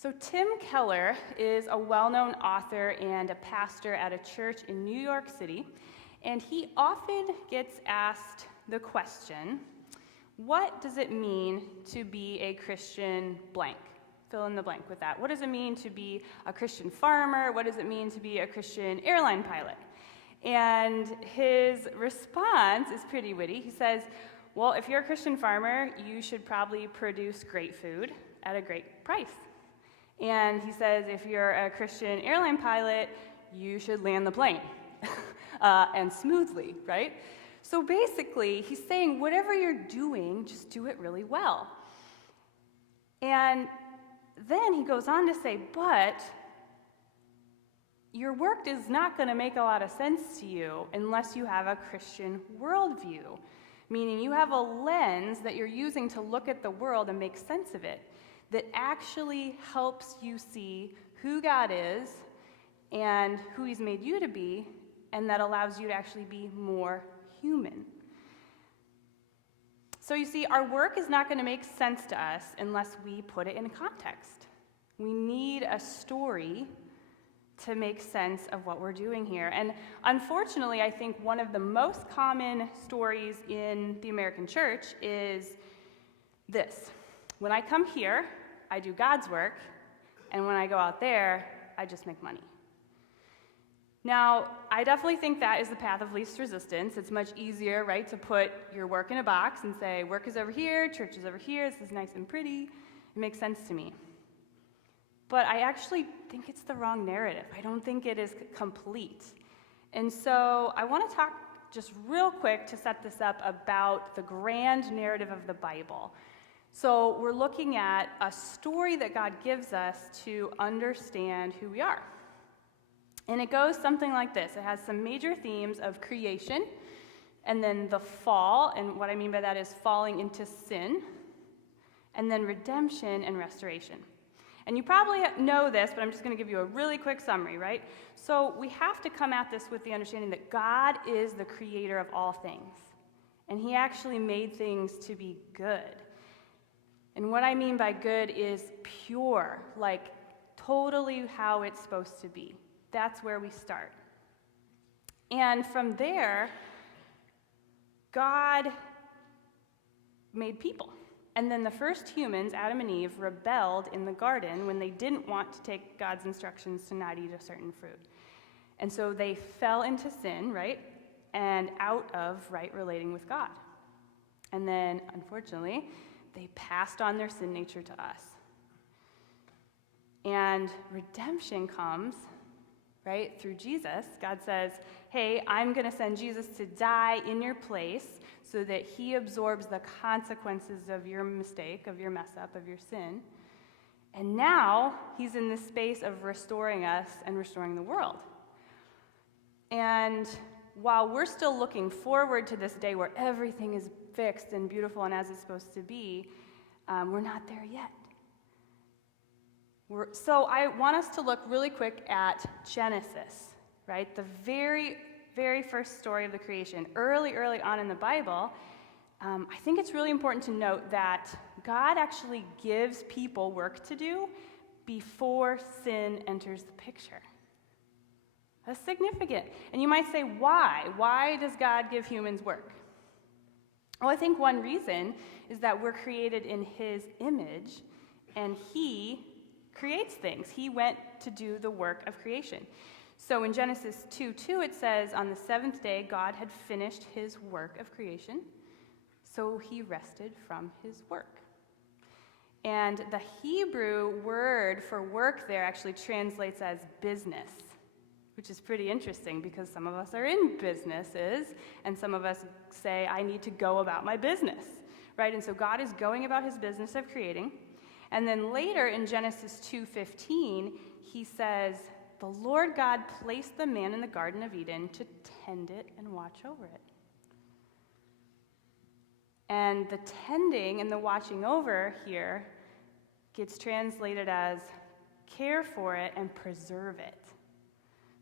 So Tim Keller is a well-known author and a pastor at a church in New York City, and he often gets asked the question, what does it mean to be a Christian blank? Fill in the blank with that. What does it mean to be a Christian farmer? What does it mean to be a Christian airline pilot? And his response is pretty witty. He says, well, if you're a Christian farmer, you should probably produce great food at a great price. And he says, if you're a Christian airline pilot, you should land the plane, and smoothly, right? So basically, he's saying, whatever you're doing, just do it really well. And then he goes on to say, but your work is not going to make a lot of sense to you unless you have a Christian worldview, meaning you have a lens that you're using to look at the world and make sense of it, that actually helps you see who God is and who he's made you to be, and that allows you to actually be more human. So you see, our work is not going to make sense to us unless we put it in context. We need a story to make sense of what we're doing here. And unfortunately, I think one of the most common stories in the American church is this. When I come here, I do God's work, and when I go out there, I just make money. Now, I definitely think that is the path of least resistance. It's much easier, right, to put your work in a box and say, work is over here, church is over here, this is nice and pretty. It makes sense to me. But I actually think it's the wrong narrative. I don't think it is complete. And so I want to talk just real quick to set this up about the grand narrative of the Bible. So we're looking at a story that God gives us to understand who we are. And it goes something like this. It has some major themes of creation, and then the fall, and what I mean by that is falling into sin, and then redemption and restoration. And you probably know this, but I'm just going to give you a really quick summary, right? So we have to come at this with the understanding that God is the creator of all things, and he actually made things to be good. And what I mean by good is pure, like totally how it's supposed to be. That's where we start. And from there, God made people. And then the first humans, Adam and Eve, rebelled in the garden when they didn't want to take God's instructions to not eat a certain fruit. And so they fell into sin, right? And out of right relating with God. And then, unfortunately, they passed on their sin nature to us. And redemption comes, right, through Jesus. God says, hey, I'm going to send Jesus to die in your place so that he absorbs the consequences of your mistake, of your mess up, of your sin. And now he's in this space of restoring us and restoring the world. And while we're still looking forward to this day where everything is fixed and beautiful and as it's supposed to be, we're not there yet. So I want us to look really quick at Genesis, right? The very, very first story of the creation, early on in the Bible. I think it's really important to note that God actually gives people work to do before sin enters the picture. That's significant. And you might say, why? Why does God give humans work? Well, I think one reason is that we're created in his image, and he creates things. He went to do the work of creation. So in Genesis 2:2, it says, on the seventh day, God had finished his work of creation, so he rested from his work. And the Hebrew word for work there actually translates as business, which is pretty interesting because some of us are in businesses, and some of us say, I need to go about my business, right? And so God is going about his business of creating. And then later in Genesis 2:15, he says, the Lord God placed the man in the Garden of Eden to tend it and watch over it. And the tending and the watching over here gets translated as care for it and preserve it.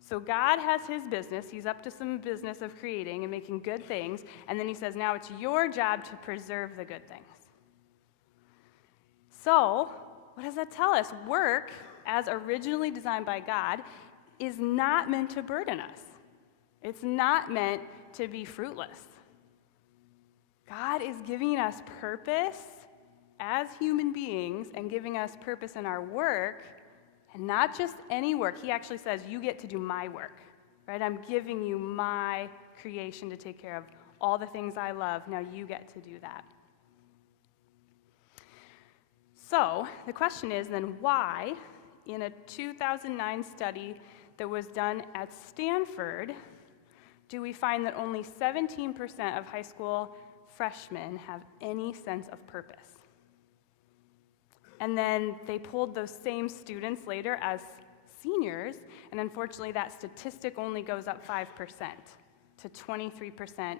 So God has his business. He's up to some business of creating and making good things. And then he says, now it's your job to preserve the good things. So what does that tell us? Work, as originally designed by God, is not meant to burden us. It's not meant to be fruitless. God is giving us purpose as human beings and giving us purpose in our work, and not just any work. He actually says, you get to do my work, right? I'm giving you my creation to take care of all the things I love. Now you get to do that. So the question is then, why, in a 2009 study that was done at Stanford, do we find that only 17% of high school freshmen have any sense of purpose? And then they polled those same students later as seniors, and unfortunately that statistic only goes up 5% to 23%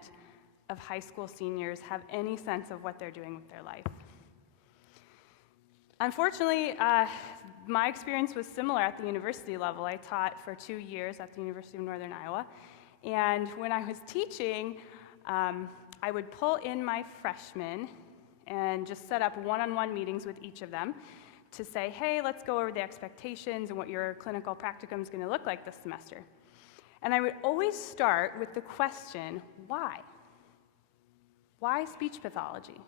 of high school seniors have any sense of what they're doing with their life. Unfortunately, my experience was similar at the university level. I taught for 2 years at the University of Northern Iowa, and when I was teaching, I would pull in my freshmen and just set up one-on-one meetings with each of them to say, hey, let's go over the expectations and what your clinical practicum is going to look like this semester. And I would always start with the question, why? Why speech pathology?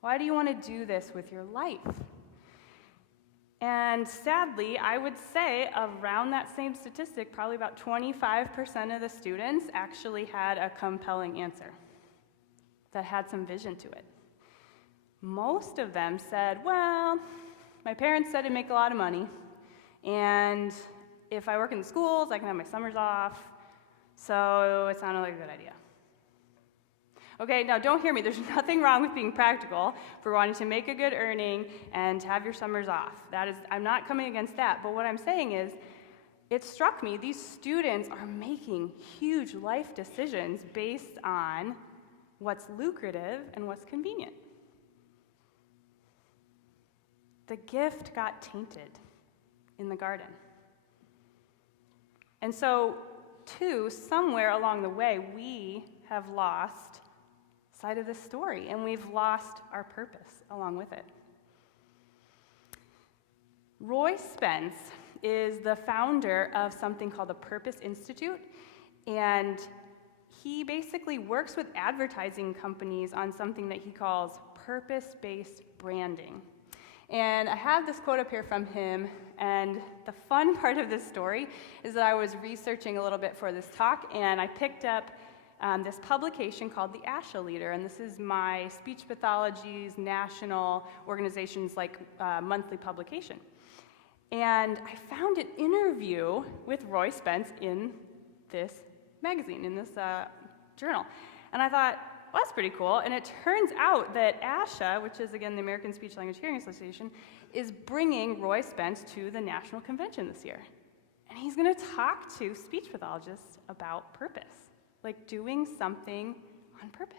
Why do you want to do this with your life? And sadly, I would say around that same statistic, probably about 25% of the students actually had a compelling answer that had some vision to it. Most of them said, well, my parents said I'd make a lot of money, and if I work in the schools, I can have my summers off, so it sounded like a good idea. Okay, now don't hear me. There's nothing wrong with being practical for wanting to make a good earning and to have your summers off. I'm not coming against that, but what I'm saying is, it struck me, these students are making huge life decisions based on what's lucrative and what's convenient. The gift got tainted in the garden. And so, too, somewhere along the way, we have lost sight of this story, and we've lost our purpose along with it. Roy Spence is the founder of something called the Purpose Institute, and he basically works with advertising companies on something that he calls purpose-based branding. And I have this quote up here from him, and the fun part of this story is that I was researching a little bit for this talk, and I picked up this publication called the ASHA Leader, and this is my speech pathology's national organization's monthly publication. And I found an interview with Roy Spence in this magazine, in this journal. And I thought, well, that's pretty cool. And it turns out that ASHA, which is, again, the American Speech Language Hearing Association, is bringing Roy Spence to the national convention this year. And he's going to talk to speech pathologists about purpose, like doing something on purpose.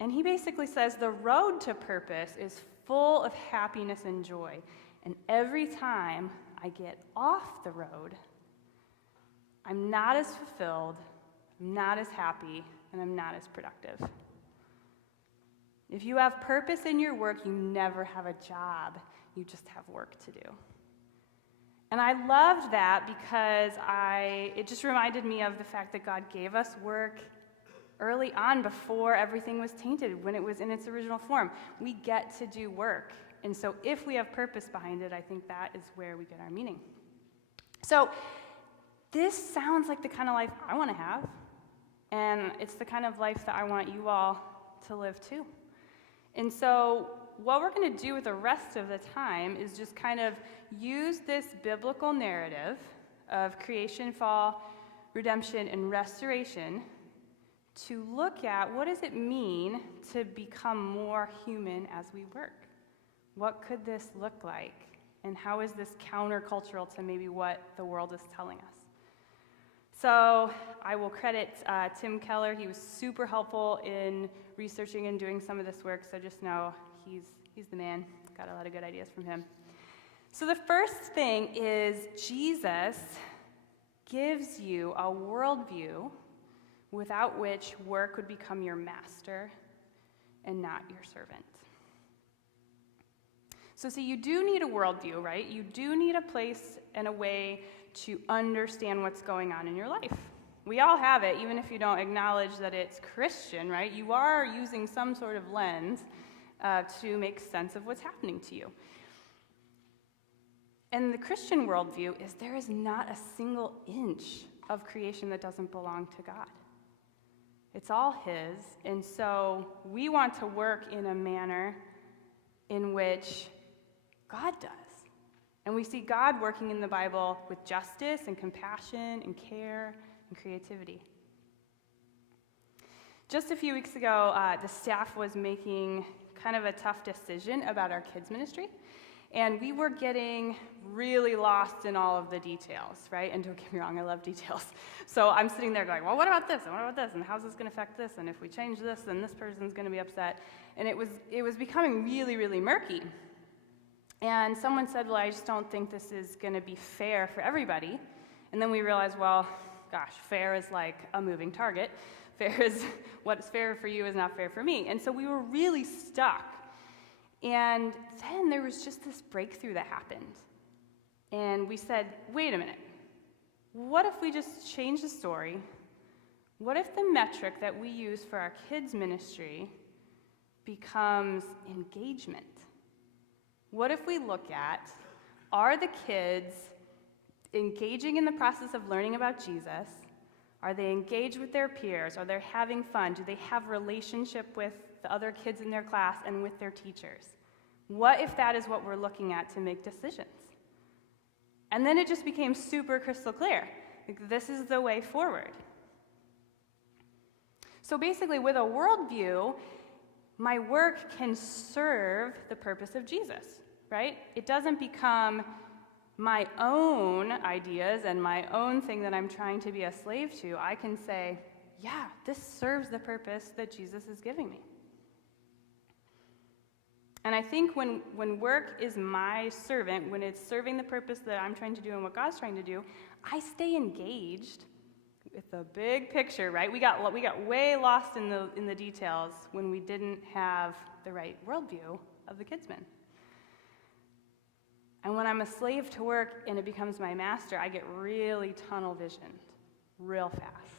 And he basically says the road to purpose is full of happiness and joy. And every time I get off the road, I'm not as fulfilled, I'm not as happy, and I'm not as productive. If you have purpose in your work, you never have a job. You just have work to do. And I loved that because it just reminded me of the fact that God gave us work early on before everything was tainted, when it was in its original form. We get to do work. And so if we have purpose behind it, I think that is where we get our meaning. So this sounds like the kind of life I want to have. And it's the kind of life that I want you all to live too. And so what we're going to do with the rest of the time is just kind of use this biblical narrative of creation, fall, redemption, and restoration to look at what does it mean to become more human as we work. What could this look like? And how is this countercultural to maybe what the world is telling us? So I will credit Tim Keller. He was super helpful in researching and doing some of this work, so just know he's the man. Got a lot of good ideas from him. So the first thing is Jesus gives you a worldview without which work would become your master and not your servant. So see, you do need a worldview, right? You do need a place and a way to understand what's going on in your life. We all have it, even if you don't acknowledge that it's Christian, right? You are using some sort of lens to make sense of what's happening to you. And the Christian worldview is there is not a single inch of creation that doesn't belong to God. It's all His, and so we want to work in a manner in which God does. And we see God working in the Bible with justice and compassion and care and creativity. Just a few weeks ago, the staff was making kind of a tough decision about our kids' ministry. And we were getting really lost in all of the details, right? And don't get me wrong, I love details. So I'm sitting there going, well, what about this? And what about this? And how's this going to affect this? And if we change this, then this person's going to be upset. And it was becoming really, really murky. And someone said, well, I just don't think this is going to be fair for everybody. And then we realized, well, gosh, fair is like a moving target. Fair is what's fair for you is not fair for me. And so we were really stuck. And then there was just this breakthrough that happened. And we said, wait a minute. What if we just change the story? What if the metric that we use for our kids' ministry becomes engagement? What if we look at, are the kids engaging in the process of learning about Jesus? Are they engaged with their peers? Are they having fun? Do they have relationship with the other kids in their class and with their teachers? What if that is what we're looking at to make decisions? And then it just became super crystal clear. Like, this is the way forward. So basically, with a worldview, my work can serve the purpose of Jesus, right? It doesn't become my own ideas and my own thing that I'm trying to be a slave to. I can say, yeah, this serves the purpose that Jesus is giving me. And I think when work is my servant, when it's serving the purpose that I'm trying to do and what God's trying to do, I stay engaged with the big picture, right? We got way lost in the details when we didn't have the right worldview of the kidsmen. And when I'm a slave to work and it becomes my master, I get really tunnel visioned real fast.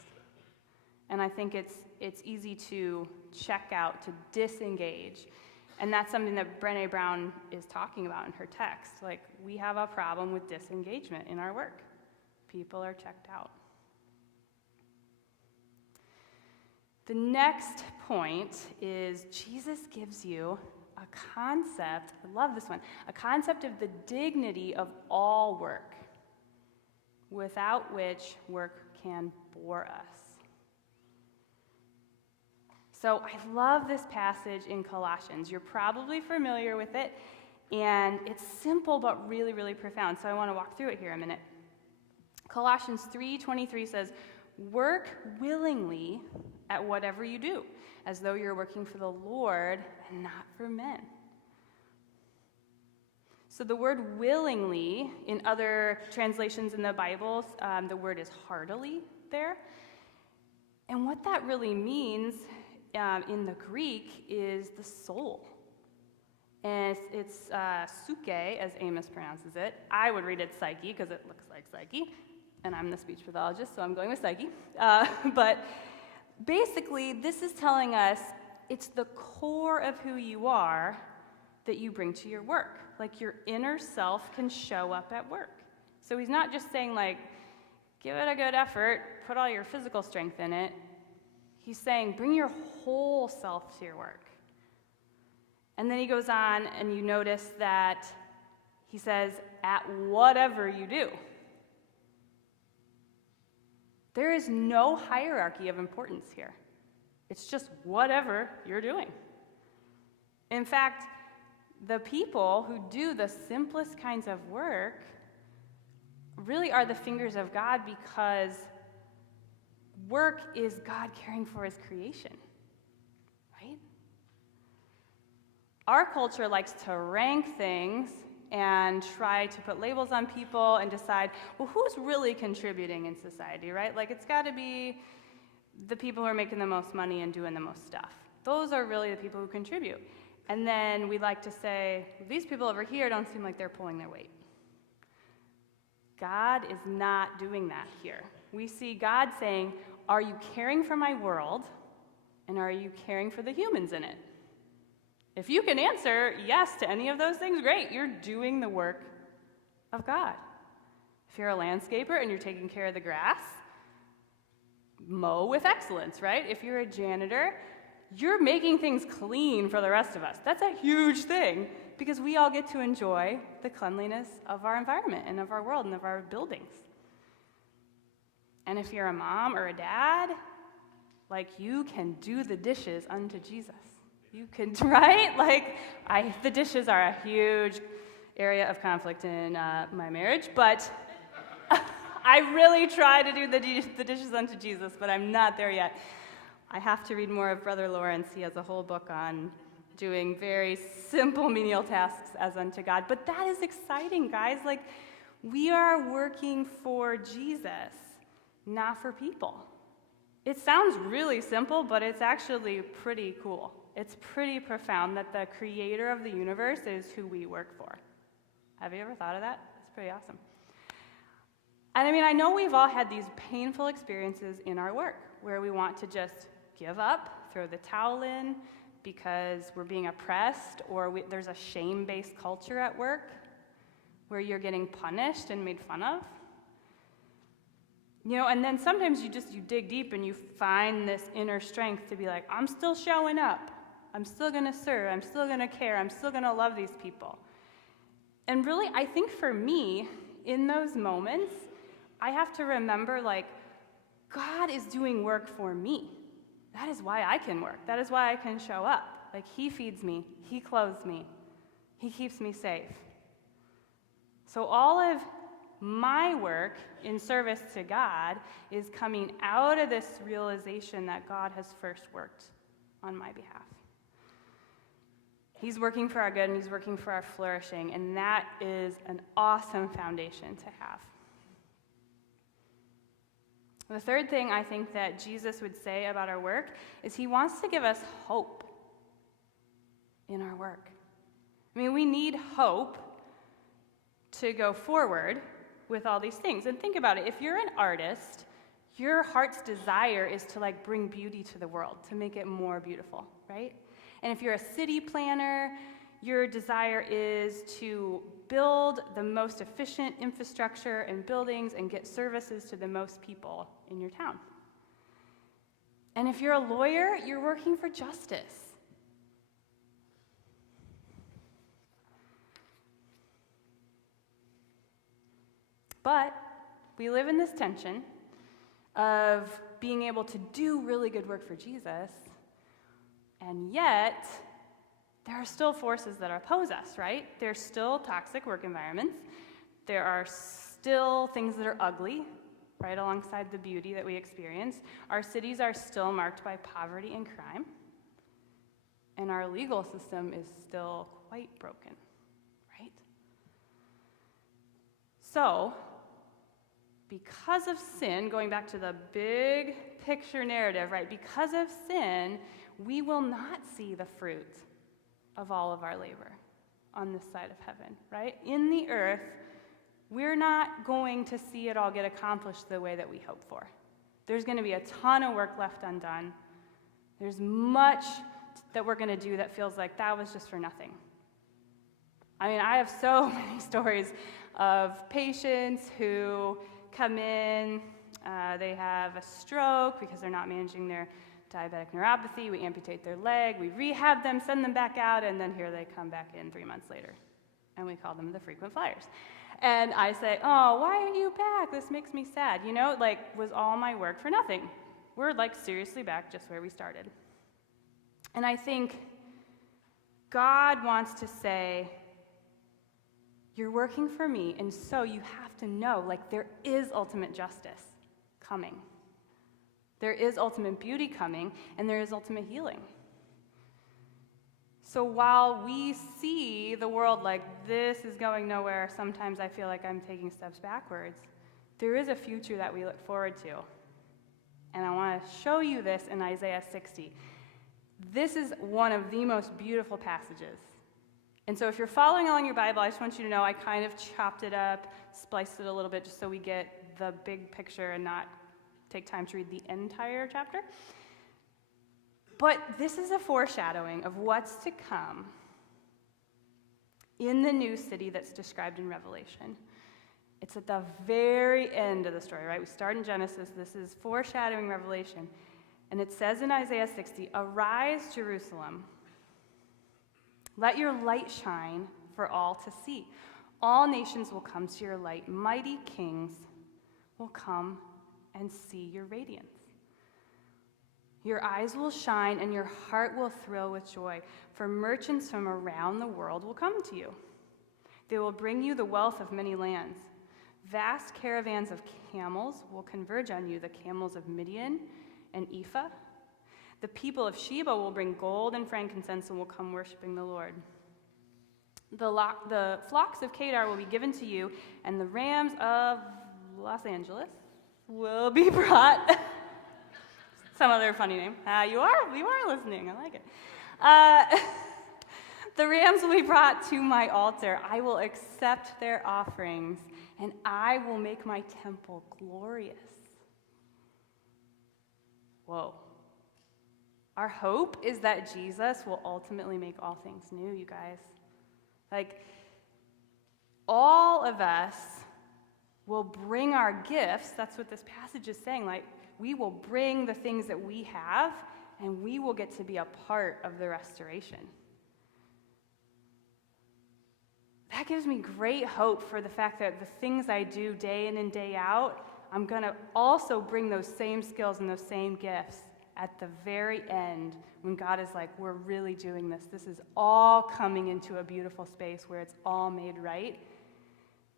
And I think it's easy to check out, to disengage. And that's something that Brené Brown is talking about in her text. Like, we have a problem with disengagement in our work. People are checked out. The next point is Jesus gives you a concept, I love this one, a concept of the dignity of all work, without which work can bore us. So I love this passage in Colossians. You're probably familiar with it, and it's simple but really, really profound. So I want to walk through it here a minute. Colossians 3:23 says, "Work willingly at whatever you do, as though you're working for the Lord and not for men." So the word willingly, in other translations in the Bible, the word is heartily there. And what that really means in the Greek is the soul. And it's suke, as Amos pronounces it. I would read it psyche, because it looks like psyche. And I'm the speech pathologist, so I'm going with psyche. But basically, this is telling us it's the core of who you are that you bring to your work. Like, your inner self can show up at work. So he's not just saying, like, give it a good effort, put all your physical strength in it. He's saying, bring your whole self to your work. And then he goes on, and you notice that he says, at whatever you do. There is no hierarchy of importance here. It's just whatever you're doing. In fact, the people who do the simplest kinds of work really are the fingers of God, because work is God caring for his creation, right? Our culture likes to rank things and try to put labels on people and decide, well, who's really contributing in society, right? Like, it's got to be the people who are making the most money and doing the most stuff. Those are really the people who contribute. And then we like to say, these people over here don't seem like they're pulling their weight. God is not doing that here. We see God saying, are you caring for my world, and are you caring for the humans in it? If you can answer yes to any of those things, great, you're doing the work of God. If you're a landscaper and you're taking care of the grass, mow with excellence, right? If you're a janitor, you're making things clean for the rest of us. That's a huge thing, because we all get to enjoy the cleanliness of our environment and of our world and of our buildings. And if you're a mom or a dad, like, you can do the dishes unto Jesus. You can, right? The dishes are a huge area of conflict in my marriage, but I really try to do the dishes unto Jesus, but I'm not there yet. I have to read more of Brother Lawrence. He has a whole book on doing very simple menial tasks as unto God. But that is exciting, guys. We are working for Jesus, not for people. It sounds really simple, but it's actually pretty cool. It's pretty profound that the creator of the universe is who we work for. Have you ever thought of that? It's pretty awesome. And I know we've all had these painful experiences in our work where we want to just give up, throw the towel in because we're being oppressed, or there's a shame-based culture at work where you're getting punished and made fun of. And then sometimes you dig deep and you find this inner strength to be like, I'm still showing up. I'm still going to serve. I'm still going to care. I'm still going to love these people. And really, I think for me, in those moments, I have to remember, God is doing work for me. That is why I can work. That is why I can show up. He feeds me. He clothes me. He keeps me safe. So all of my work in service to God is coming out of this realization that God has first worked on my behalf. He's working for our good, and he's working for our flourishing, and that is an awesome foundation to have. The third thing I think that Jesus would say about our work is he wants to give us hope in our work. We need hope to go forward with all these things. And think about it. If you're an artist, your heart's desire is to bring beauty to the world, to make it more beautiful, right? And if you're a city planner, your desire is to build the most efficient infrastructure and buildings and get services to the most people in your town. And if you're a lawyer, you're working for justice. But we live in this tension of being able to do really good work for Jesus, and yet there are still forces that oppose us, right? There's still toxic work environments. There are still things that are ugly, right alongside the beauty that we experience. Our cities are still marked by poverty and crime. And our legal system is still quite broken, right? So, because of sin, going back to the big picture narrative, right? Because of sin, we will not see the fruit of all of our labor on this side of heaven, right? In the earth, we're not going to see it all get accomplished the way that we hope for. There's going to be a ton of work left undone. There's much that we're going to do that feels like that was just for nothing. I have so many stories of patients who come in, they have a stroke because they're not managing their diabetic neuropathy, we amputate their leg, we rehab them, send them back out, and then here they come back in 3 months later. And we call them the frequent flyers. And I say, oh, why aren't you back? This makes me sad. Was all my work for nothing? We're seriously back just where we started. And I think God wants to say, you're working for me, and so you have to know, there is ultimate justice coming. There is ultimate beauty coming, and there is ultimate healing. So while we see the world this is going nowhere, sometimes I feel like I'm taking steps backwards, there is a future that we look forward to. And I want to show you this in Isaiah 60. This is one of the most beautiful passages. And so if you're following along your Bible, I just want you to know I kind of chopped it up, spliced it a little bit just so we get the big picture and not take time to read the entire chapter. But this is a foreshadowing of what's to come in the new city that's described in Revelation. It's at the very end of the story, right? We start in Genesis. This is foreshadowing Revelation. And it says in Isaiah 60, "Arise, Jerusalem. Let your light shine for all to see. All nations will come to your light. Mighty kings will come and see your radiance. Your eyes will shine and your heart will thrill with joy, for merchants from around the world will come to you. They will bring you the wealth of many lands. Vast caravans of camels will converge on you, the camels of Midian and Ephah. The people of Sheba will bring gold and frankincense and will come worshiping the Lord. The flocks of Kedar will be given to you, and the rams of Los Angeles will be brought." Some other funny name. You are listening. I like it. "The rams will be brought to my altar. I will accept their offerings, and I will make my temple glorious." Whoa. Our hope is that Jesus will ultimately make all things new, you guys. Like, all of us will bring our gifts. That's what this passage is saying. Like, we will bring the things that we have, and we will get to be a part of the restoration. That gives me great hope for the fact that the things I do day in and day out, I'm going to also bring those same skills and those same gifts at the very end when God is like, we're really doing this. This is all coming into a beautiful space where it's all made right.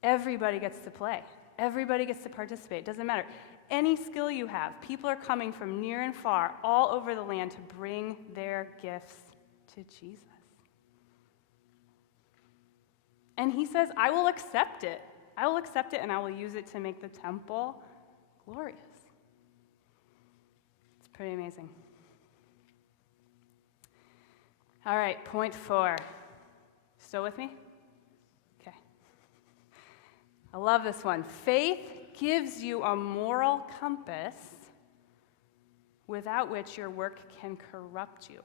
Everybody gets to play. Everybody gets to participate. It doesn't matter. Any skill you have, people are coming from near and far, all over the land to bring their gifts to Jesus. And he says, I will accept it. I will accept it and I will use it to make the temple glorious. It's pretty amazing. All right, point 4. Still with me? Okay. I love this one. Faith gives you a moral compass without which your work can corrupt you.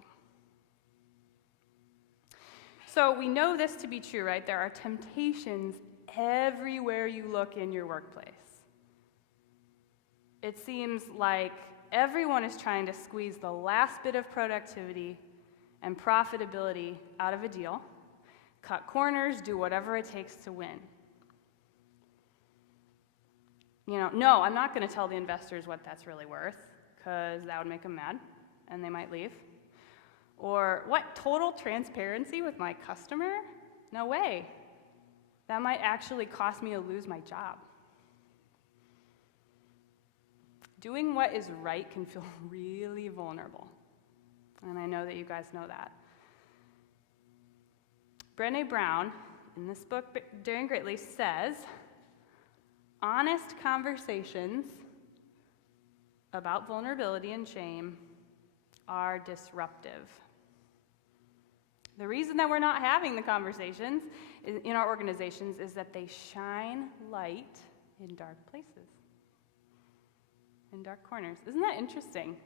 So we know this to be true, right? There are temptations everywhere you look in your workplace. It seems like everyone is trying to squeeze the last bit of productivity and profitability out of a deal, cut corners, do whatever it takes to win. No, I'm not going to tell the investors what that's really worth, because that would make them mad, and they might leave. Or, what, total transparency with my customer? No way. That might actually cost me to lose my job. Doing what is right can feel really vulnerable. And I know that you guys know that. Brené Brown, in this book, Daring Greatly, says, honest conversations about vulnerability and shame are disruptive. The reason that we're not having the conversations in our organizations is that they shine light in dark places, in dark corners. Isn't that interesting?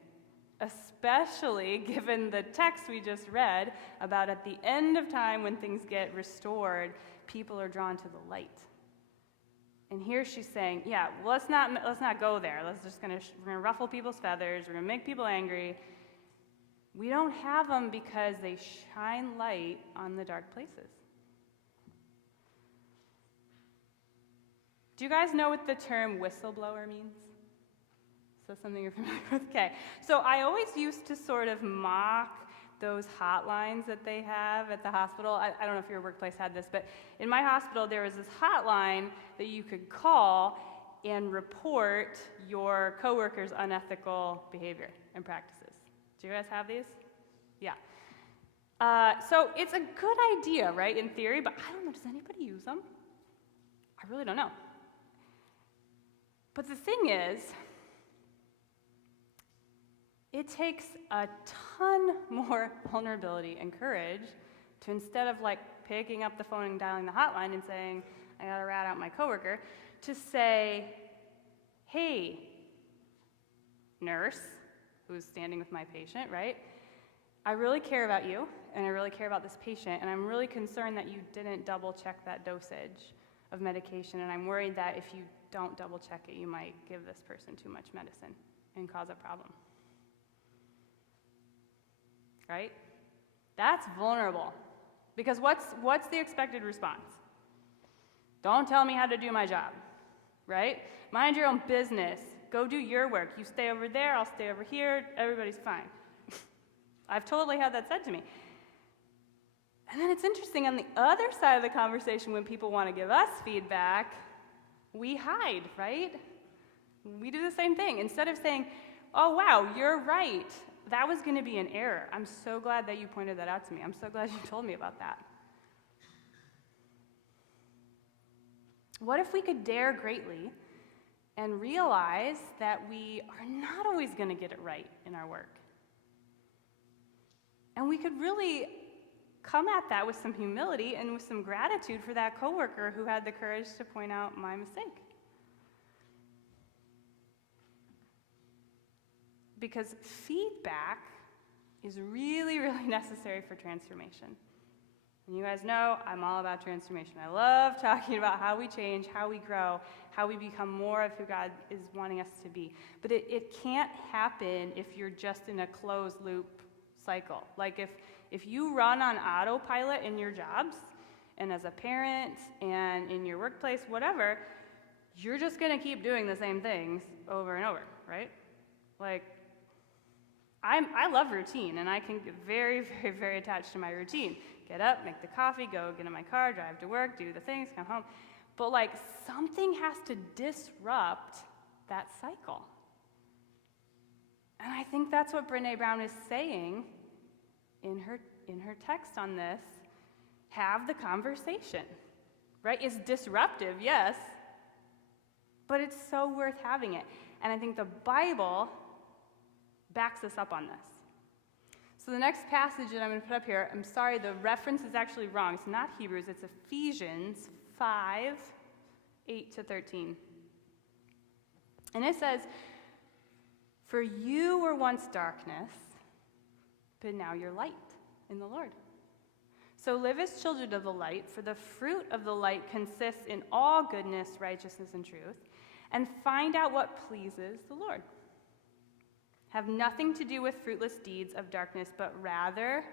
Especially given the text we just read about at the end of time when things get restored, people are drawn to the light. And here she's saying, yeah, well, let's not go there. We're gonna ruffle people's feathers. We're gonna make people angry. We don't have them because they shine light on the dark places. Do you guys know what the term whistleblower means? Is that something you're familiar with? Okay. So I always used to sort of mock those hotlines that they have at the hospital. I don't know if your workplace had this, but in my hospital there was this hotline that you could call and report your coworkers' unethical behavior and practices. Do you guys have these? Yeah. So it's a good idea, right, in theory, but I don't know, does anybody use them? I really don't know. But the thing is, It takes a ton more vulnerability and courage to, instead of like picking up the phone and dialing the hotline and saying, I gotta rat out my coworker, to say, hey, nurse, who's standing with my patient, right? I really care about you, and I really care about this patient, and I'm really concerned that you didn't double check that dosage of medication, and I'm worried that if you don't double check it, you might give this person too much medicine and cause a problem. Right? That's vulnerable. Because what's the expected response? Don't tell me how to do my job, right? Mind your own business. Go do your work. You stay over there, I'll stay over here, everybody's fine. I've totally had that said to me. And then it's interesting, on the other side of the conversation, when people want to give us feedback, we hide, right? We do the same thing. Instead of saying, oh, wow, you're right. That was going to be an error. I'm so glad that you pointed that out to me. I'm so glad you told me about that. What if we could dare greatly and realize that we are not always going to get it right in our work? And we could really come at that with some humility and with some gratitude for that coworker who had the courage to point out my mistake. Because feedback is really, really necessary for transformation. And you guys know I'm all about transformation. I love talking about how we change, how we grow, how we become more of who God is wanting us to be. But it can't happen if you're just in a closed loop cycle. Like if you run on autopilot in your jobs, and as a parent, and in your workplace, whatever, you're just going to keep doing the same things over and over, right? Like, I love routine, and I can get very, very, very attached to my routine. Get up, make the coffee, go get in my car, drive to work, do the things, come home. But like, something has to disrupt that cycle. And I think that's what Brené Brown is saying in her text on this. Have the conversation, right? It's disruptive, yes, but it's so worth having it. And I think the Bible backs us up on this. So the next passage that I'm going to put up here, I'm sorry, the reference is actually wrong. It's not Hebrews, it's Ephesians 5, 8 to 13. And it says, for you were once darkness, but now you're light in the Lord. So live as children of the light, for the fruit of the light consists in all goodness, righteousness, and truth, and find out what pleases the Lord. Have nothing to do with fruitless deeds of darkness, but rather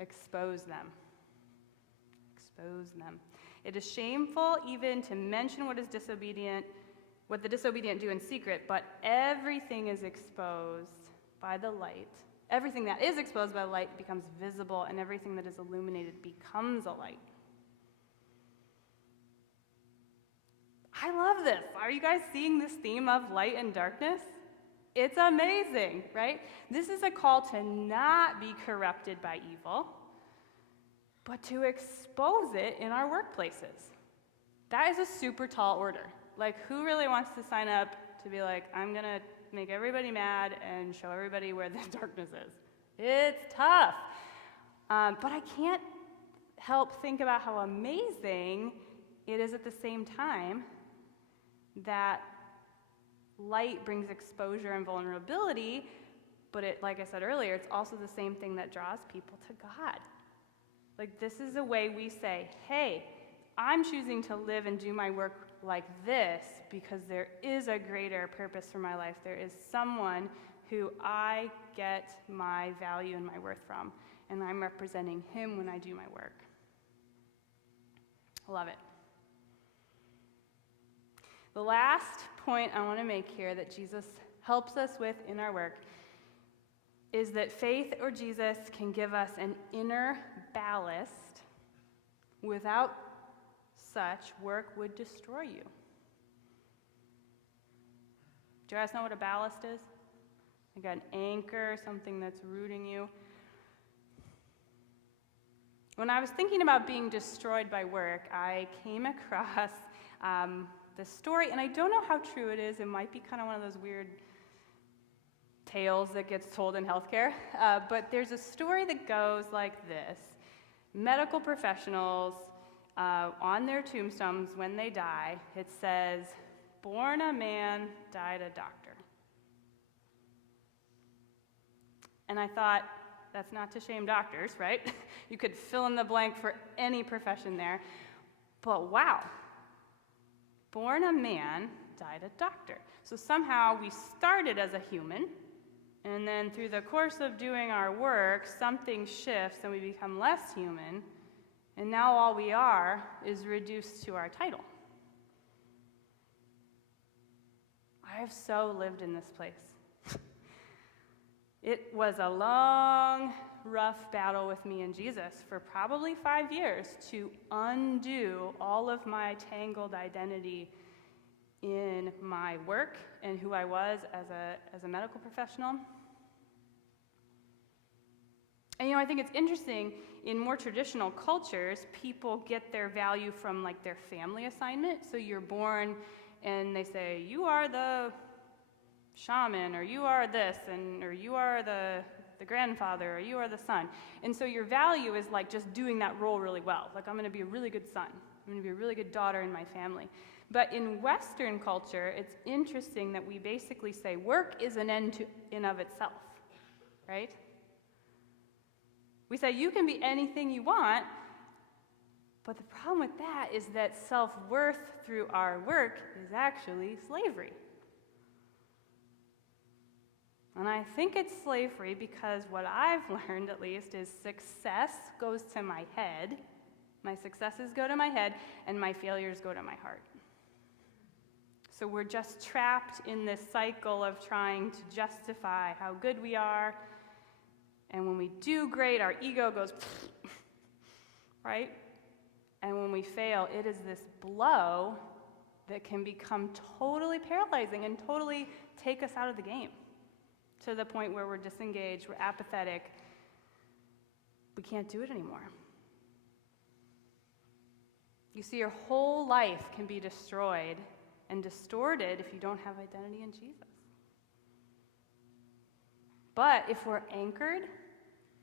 expose them. Expose them. It is shameful even to mention what the disobedient do in secret, but everything is exposed by the light. Everything that is exposed by the light becomes visible, and everything that is illuminated becomes a light. I love this. Are you guys seeing this theme of light and darkness? It's amazing, right? This is a call to not be corrupted by evil, but to expose it in our workplaces. That is a super tall order. Like, who really wants to sign up to be like, I'm going to make everybody mad and show everybody where the darkness is? It's tough. But I can't help think about how amazing it is at the same time that light brings exposure and vulnerability, but like I said earlier, it's also the same thing that draws people to God. Like, this is a way we say, hey, I'm choosing to live and do my work like this because there is a greater purpose for my life. There is someone who I get my value and my worth from, and I'm representing him when I do my work. Love it. The last point I want to make here that Jesus helps us with in our work is that faith or Jesus can give us an inner ballast. Without such, work would destroy you. Do you guys know what a ballast is? Like an anchor, something that's rooting you. When I was thinking about being destroyed by work, I came across this story, and I don't know how true it is. It might be kind of one of those weird tales that gets told in healthcare, but there's a story that goes like this. Medical professionals, on their tombstones when they die, it says, "Born a man, died a doctor." And I thought, that's not to shame doctors, right? You could fill in the blank for any profession there. But wow, born a man, died a doctor. So somehow we started as a human, and then through the course of doing our work, something shifts and we become less human, and now all we are is reduced to our title. I have so lived in this place. It was a long, rough battle with me and Jesus for probably 5 years to undo all of my tangled identity in my work and who I was as a medical professional. And I think it's interesting, in more traditional cultures, people get their value from like their family assignment. So you're born and they say, you are the shaman, or you are this, or you are the grandfather, or you are the son. And so your value is like just doing that role really well. Like, I'm going to be a really good son. I'm going to be a really good daughter in my family. But in Western culture, it's interesting that we basically say work is an end in of itself, right? We say you can be anything you want, but the problem with that is that self-worth through our work is actually slavery. And I think it's slavery because what I've learned, at least, is success goes to my head, my successes go to my head, and my failures go to my heart. So we're just trapped in this cycle of trying to justify how good we are, and when we do great, our ego goes, right? And when we fail, it is this blow that can become totally paralyzing and totally take us out of the game, to the point where we're disengaged, we're apathetic, we can't do it anymore. You see, your whole life can be destroyed and distorted if you don't have identity in Jesus. But if we're anchored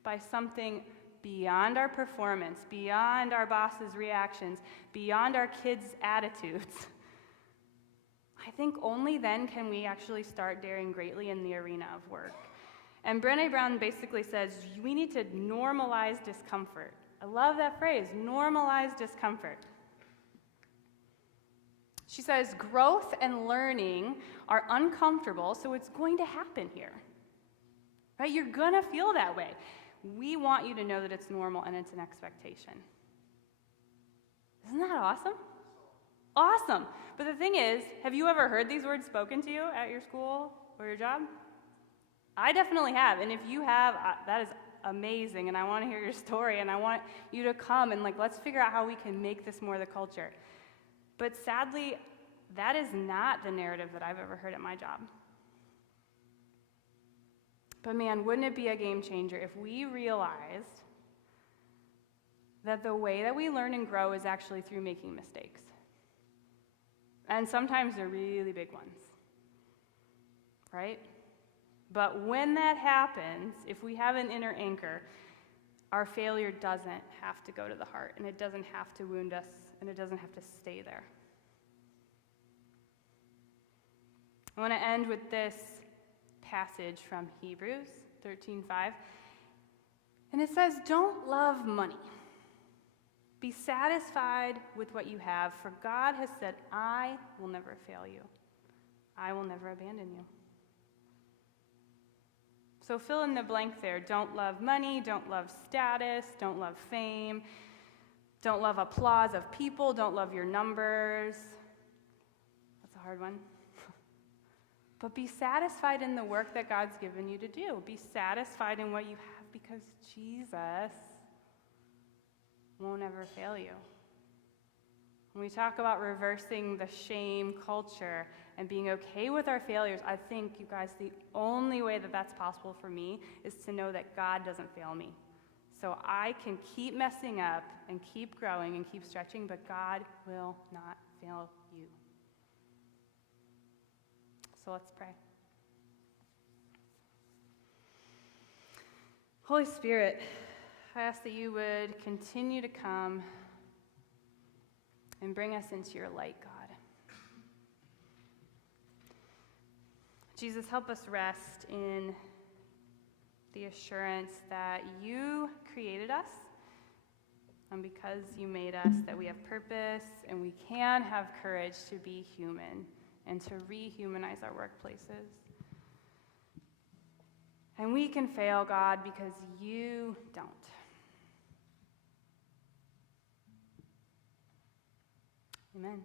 by something beyond our performance, beyond our boss's reactions, beyond our kids' attitudes, I think only then can we actually start daring greatly in the arena of work. And Brené Brown basically says we need to normalize discomfort. I love that phrase, normalize discomfort. She says growth and learning are uncomfortable, so it's going to happen here. Right? You're going to feel that way. We want you to know that it's normal and it's an expectation. Isn't that awesome? Awesome. But the thing is, have you ever heard these words spoken to you at your school or your job? I definitely have. And if you have, that is amazing. And I want to hear your story. And I want you to come and let's figure out how we can make this more the culture. But sadly, that is not the narrative that I've ever heard at my job. But man, wouldn't it be a game changer if we realized that the way that we learn and grow is actually through making mistakes? And sometimes they're really big ones, right? But when that happens, if we have an inner anchor, our failure doesn't have to go to the heart, and it doesn't have to wound us, and it doesn't have to stay there. I want to end with this passage from Hebrews 13:5. And it says, "Don't love money. Be satisfied with what you have, for God has said, I will never fail you. I will never abandon you." So fill in the blank there. Don't love money, don't love status, don't love fame, don't love applause of people, don't love your numbers. That's a hard one. But be satisfied in the work that God's given you to do. Be satisfied in what you have because Jesus won't ever fail you. When we talk about reversing the shame culture and being okay with our failures, I think, you guys, the only way that that's possible for me is to know that God doesn't fail me. So I can keep messing up and keep growing and keep stretching, but God will not fail you. So let's pray. Holy Spirit, I ask that you would continue to come and bring us into your light, God. Jesus, help us rest in the assurance that you created us, and because you made us, that we have purpose and we can have courage to be human and to rehumanize our workplaces. And we can fail, God, because you don't. Amen.